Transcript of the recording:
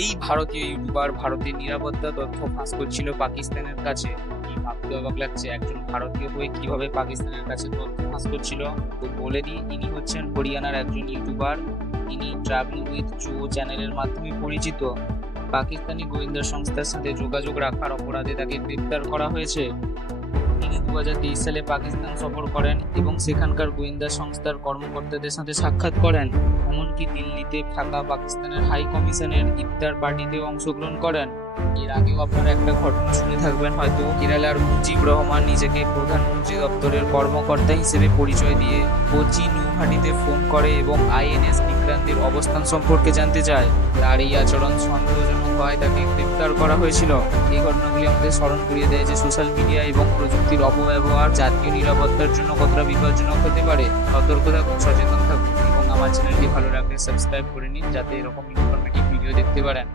এই ভারতীয় ইউটিউবার ভারতের নিরাপত্তা তথ্য ফাঁস করছিল পাকিস্তানের কাছে। কি ভাবতে অবাক লাগছে, একজন ভারতীয় হয়ে কিভাবে পাকিস্তানের কাছে তথ্য ফাঁস করছিল। তো বলে দিই, ইনি হচ্ছেন হরিয়ানার একজন ইউটিউবার। ইনি ট্রাভেল উইথ জো চ্যানেলের মাধ্যমে পরিচিত। পাকিস্তানি গোয়েন্দা সংস্থার সাথে যোগাযোগ রাখার অপরাধে তাকে গ্রেপ্তার করা হয়েছে। তিনি 2023 সালে পাকিস্তান সফর করেন এবং সেখানকার গোয়েন্দা সংস্থার কর্মকর্তাদের সাথে সাক্ষাৎ করেন। এমনকি দিল্লিতে থাকা পাকিস্তানের হাই কমিশনের ইফতার পার্টিতে অংশগ্রহণ করেন। এর আগেও আপনারা একটা ঘটনা শুনে থাকবেন হয়তো, কেরালার মুজিব রহমান নিজেকে প্রধানমন্ত্রী দপ্তরের কর্মকর্তা হিসেবে পরিচয় দিয়ে কোচি নৌঘাটিতে ফোন করে এবং আইএনএস বিক্রান্তের অবস্থান সম্পর্কে জানতে চায়। তার এই আচরণ সন্দেহজনক হওয়ায় তাকে গ্রেপ্তার করা হয়েছিল। এই ঘটনাগুলি আমাদের স্মরণ করিয়ে দেয় যে সোশ্যাল মিডিয়া এবং প্রযুক্তির অপব্যবহার জাতীয় নিরাপত্তার জন্য কতটা বিপজ্জনক হতে পারে। সতর্ক থাকুন, সচেতন থাকুন এবং আমার চ্যানেলটি ভালো লাগলে সাবস্ক্রাইব করে নিন, যাতে এরকম ইনফরমেটিভ ভিডিও দেখতে পারেন।